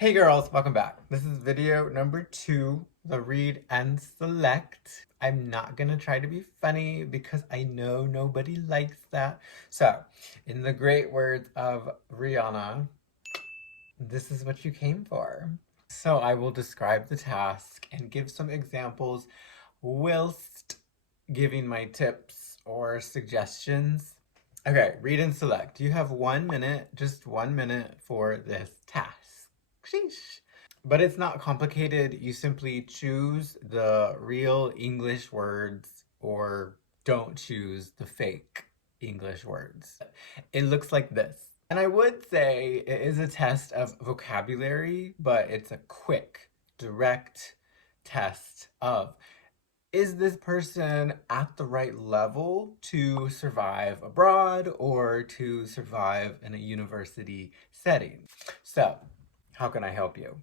Hey girls, welcome back. This is video number 2, the read and select. I'm not gonna try to be funny because I know nobody likes that. So, in the great words of Rihanna, this is what you came for. So I will describe the task and give some examples whilst giving my tips or suggestions. Okay, read and select. You have 1 minute, just 1 minute for this task. Sheesh. But it's not complicated. You simply choose the real English words or don't choose the fake English words. It looks like this. And I would say it is a test of vocabulary, but it's a quick, direct test of is this person at the right level to survive abroad or to survive in a university setting? So, how can I help you?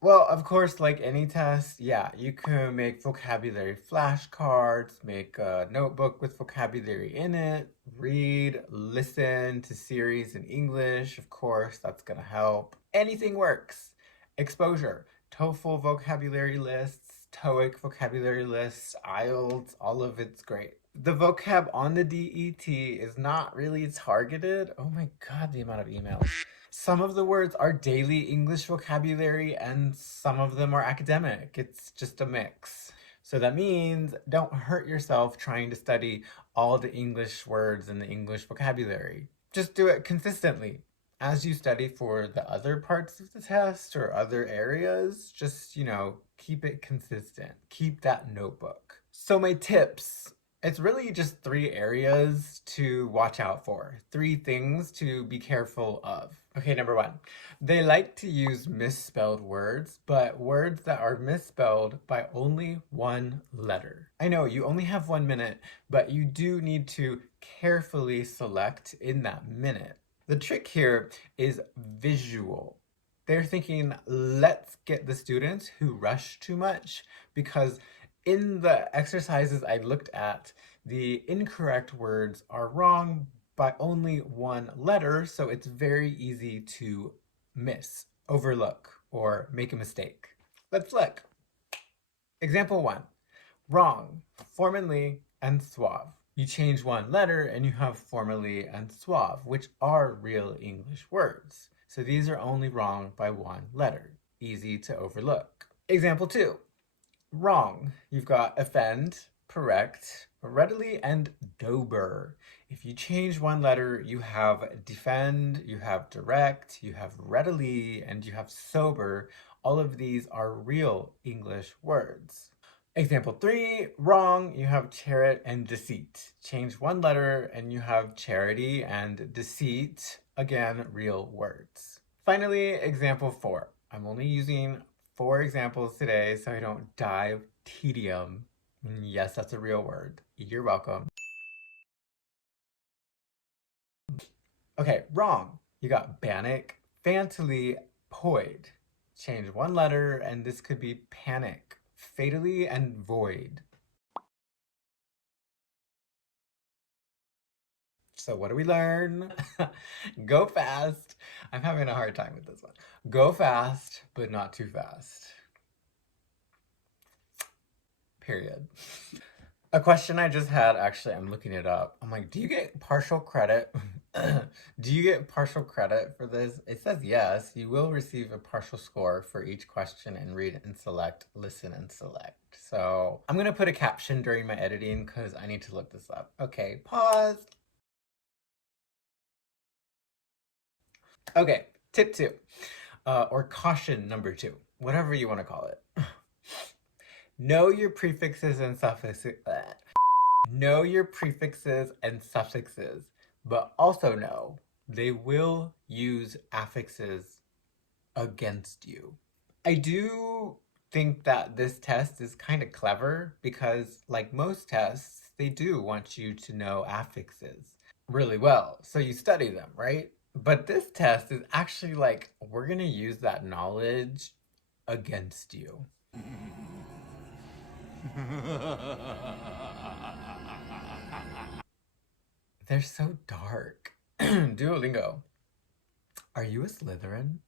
Well, of course, like any test, yeah, you can make vocabulary flashcards, make a notebook with vocabulary in it, read, listen to series in English, of course, that's gonna help. Anything works. Exposure, TOEFL vocabulary lists, TOEIC vocabulary lists, IELTS, all of it's great. The vocab on the DET is not really targeted. Oh my God, the amount of emails. Some of the words are daily English vocabulary and some of them are academic. It's just a mix. So that means don't hurt yourself trying to study all the English words in the English vocabulary. Just do it consistently. As you study for the other parts of the test or other areas, just, keep it consistent. Keep that notebook. So my tips. It's really just 3 areas to watch out for. 3 things to be careful of. Okay, number 1. They like to use misspelled words, but words that are misspelled by only 1 letter. I know you only have 1 minute, but you do need to carefully select in that minute. The trick here is visual. They're thinking, let's get the students who rush too much, because in the exercises I looked at, the incorrect words are wrong by only 1 letter, so it's very easy to miss, overlook, or make a mistake. Let's look. Example 1. Wrong, formally and suave. You change 1 letter and you have formally and suave, which are real English words. So these are only wrong by 1 letter. Easy to overlook. Example 2. Wrong. You've got offend, correct, readily, and dober. If you change 1 letter, you have defend, you have direct, you have readily, and you have sober. All of these are real English words. Example 3, wrong. You have chariot and deceit. Change 1 letter and you have charity and deceit. Again, real words. Finally, example 4. I'm only using 4 examples today so I don't die of tedium. Yes, that's a real word. You're welcome. Okay, wrong. You got bannock, fantily, poid. Change 1 letter and this could be panic, fatally, and void. So what do we learn? Go fast. I'm having a hard time with this one. Go fast, but not too fast. Period. A question I just had, actually, I'm looking it up. I'm like, do you get partial credit? Do you get partial credit for this? It says yes. You will receive a partial score for each question and read and select, listen and select. So I'm going to put a caption during my editing because I need to look this up. Okay, pause. Okay, tip 2, or caution number 2, whatever you want to call it. Know your prefixes and suffixes. Know your prefixes and suffixes, but also know they will use affixes against you. I do think that this test is kind of clever because, like most tests, they do want you to know affixes really well, so you study them, right? But this test is actually like, we're gonna use that knowledge against you. They're so dark. Duolingo. Are you a Slytherin?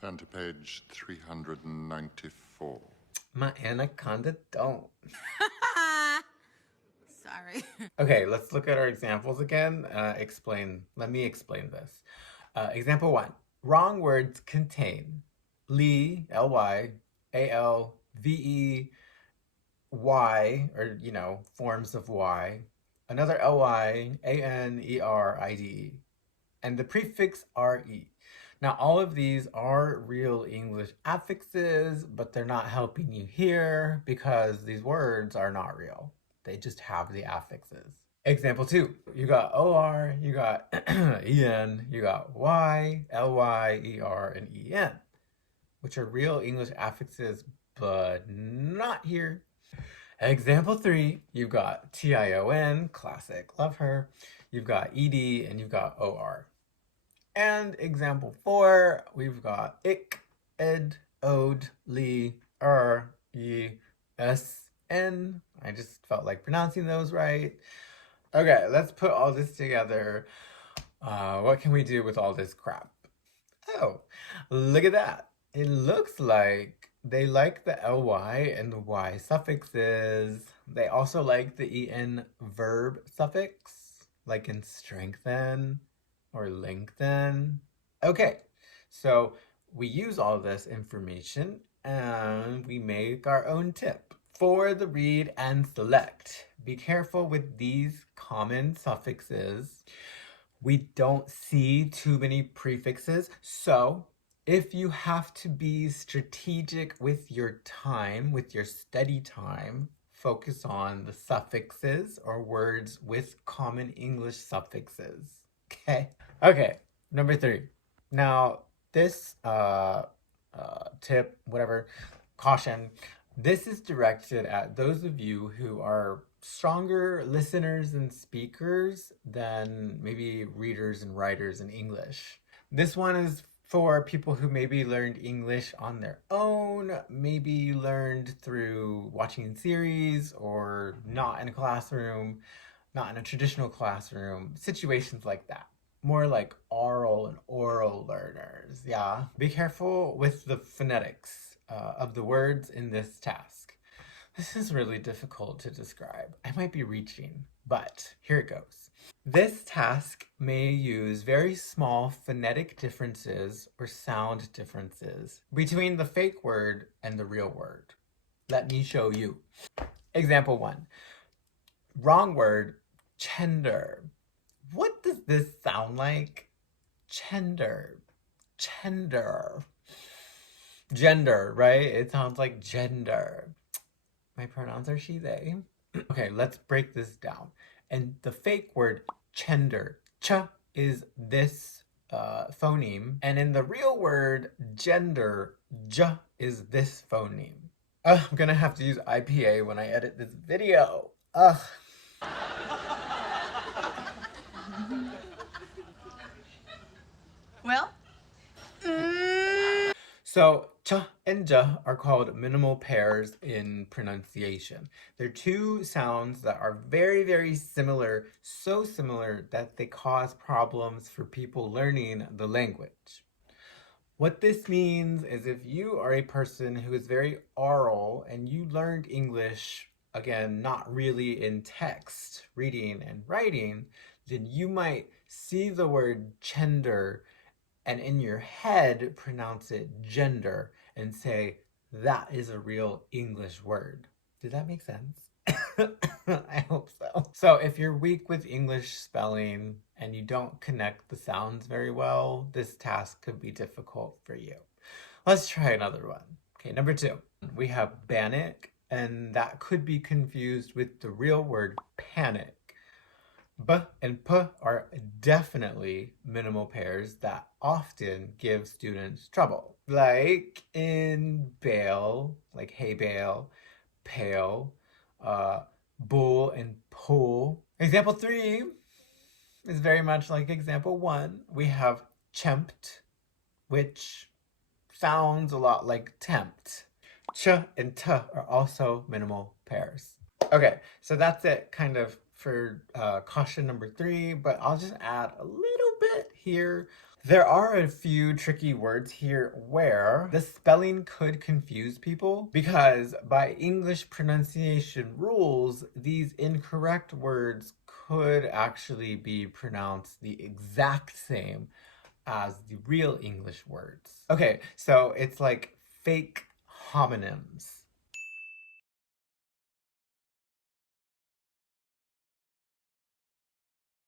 Turn to page 394. My anaconda don't. Sorry. Okay, let's look at our examples again. Let me explain this. Example 1. Wrong words contain ly, L-Y, A-L, V-E, Y, or, forms of Y, another L-Y, A-N-E-R-I-D-E, and the prefix R-E. Now, all of these are real English affixes, but they're not helping you here because these words are not real. They just have the affixes. Example 2, you got OR, you got EN, you got Y, LY, ER, and EN, which are real English affixes, but not here. Example 3, you've got TION, classic, love her. You've got ED, and you've got OR. And example 4, we've got ick, ed, ode, li, ye, n. I just felt like pronouncing those right. Okay, let's put all this together. What can we do with all this crap? Oh, look at that. It looks like they like the ly and the y suffixes. They also like the en verb suffix, like in strengthen or lengthen. Okay, so we use all this information and we make our own tip. For the read and select, be careful with these common suffixes. We don't see too many prefixes, so if you have to be strategic with your time, with your study time, focus on the suffixes or words with common English suffixes. Okay, number 3. Now, this tip, whatever, caution, this is directed at those of you who are stronger listeners and speakers than maybe readers and writers in English. This one is for people who maybe learned English on their own, maybe learned through watching series or not in a classroom, not in a traditional classroom, situations like that. More like oral and oral learners, yeah? Be careful with the phonetics of the words in this task. This is really difficult to describe. I might be reaching, but here it goes. This task may use very small phonetic differences or sound differences between the fake word and the real word. Let me show you. Example 1. Wrong word, gender. What does this sound like? Gender. Gender. Gender, right? It sounds like gender. My pronouns are she, they. Okay, let's break this down. And the fake word gender, ch, is this phoneme. And in the real word gender, j, is this phoneme. I'm gonna have to use IPA when I edit this video. Ugh. Well? So, ch and j are called minimal pairs in pronunciation. They're two sounds that are very, very similar, so similar that they cause problems for people learning the language. What this means is if you are a person who is very oral and you learned English, again, not really in text, reading and writing, then you might see the word gender and in your head pronounce it gender and say, that is a real English word. Did that make sense? I hope so. So if you're weak with English spelling and you don't connect the sounds very well, this task could be difficult for you. Let's try another one. Okay, number 2. We have bannock, and that could be confused with the real word panic. B and p are definitely minimal pairs that often give students trouble. Like in bale, like hay bale, pale, bull and pull. Example 3 is very much like example 1. We have chemped, which sounds a lot like tempt. Ch and t are also minimal pairs. Okay, so that's it kind of for caution number 3, but I'll just add a little bit here. There are a few tricky words here where the spelling could confuse people because by English pronunciation rules, these incorrect words could actually be pronounced the exact same as the real English words. Okay, so it's like fake homonyms.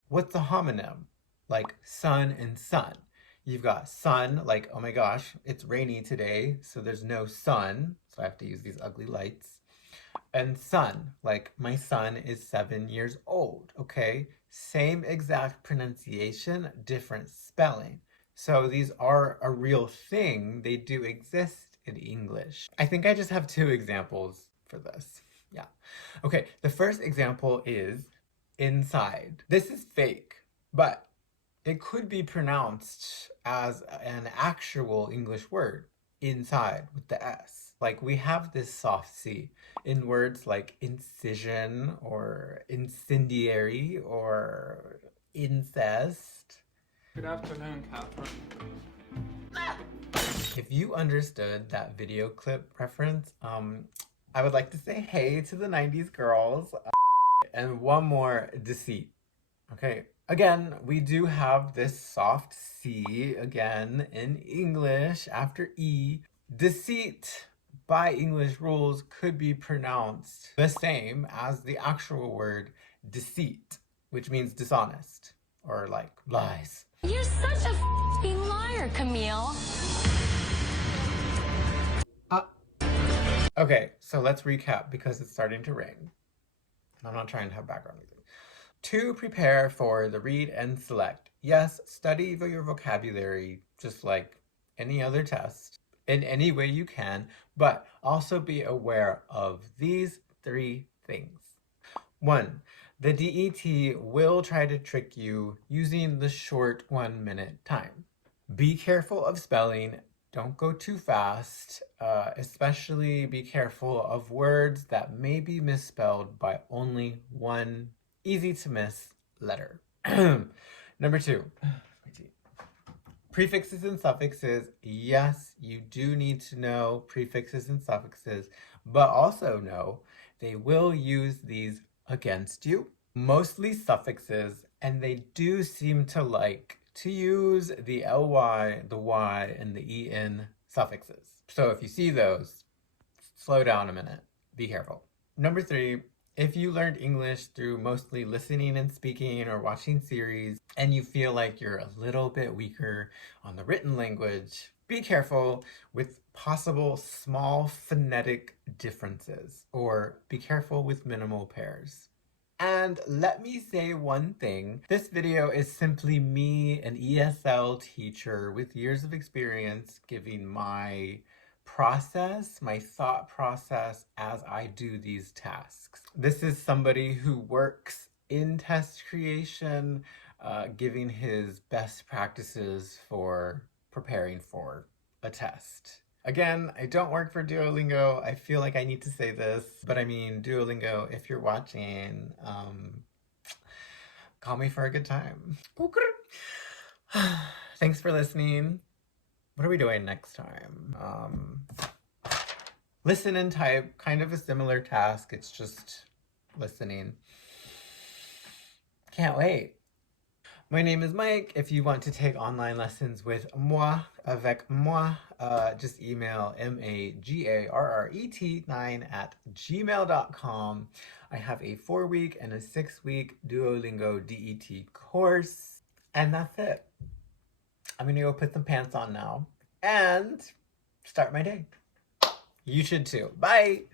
What's a homonym? Like sun and sun. You've got sun, like, oh my gosh, it's rainy today, so there's no sun, so I have to use these ugly lights. And son, like, my son is 7 years old, okay? Same exact pronunciation, different spelling. So these are a real thing. They do exist in English. I think I just have two examples for this. Yeah. Okay, the first example is inside. This is fake, but it could be pronounced as an actual English word, inside with the S. Like we have this soft C in words like incision or incendiary or incest. Good afternoon, Catherine. If you understood that video clip reference, I would like to say hey to the 90s girls. And one more, deceit. Okay, again, we do have this soft C again in English after E. Deceit by English rules could be pronounced the same as the actual word deceit, which means dishonest or like lies. You're such a f***ing liar, Camille. Okay, so let's recap because it's starting to rain. And I'm not trying to have background music. To prepare for the read and select, yes, study your vocabulary just like any other test in any way you can, but also be aware of these three things. 1. The DET will try to trick you using the short 1-minute time. Be careful of spelling. Don't go too fast, especially be careful of words that may be misspelled by only one easy to miss letter. Number 2, prefixes and suffixes. Yes, you do need to know prefixes and suffixes, but also know they will use these against you. Mostly suffixes, and they do seem to like to use the ly, the y, and the en suffixes. So if you see those, slow down a minute. Be careful. Number 3, if you learned English through mostly listening and speaking or watching series, and you feel like you're a little bit weaker on the written language, be careful with possible small phonetic differences, or be careful with minimal pairs. And let me say one thing. This video is simply me, an ESL teacher with years of experience, giving my process, my thought process as I do these tasks. This is somebody who works in test creation, giving his best practices for preparing for a test. Again, I don't work for Duolingo. I feel like I need to say this, but I mean, Duolingo, if you're watching, call me for a good time. Thanks for listening. What are we doing next time? Listen and type, kind of a similar task. It's just listening. Can't wait. My name is Mike. If you want to take online lessons with moi, avec moi, just email magarret9@gmail.com. I have a 4-week and a 6-week Duolingo DET course, and that's it. I'm gonna go put some pants on now and start my day. You should too. Bye.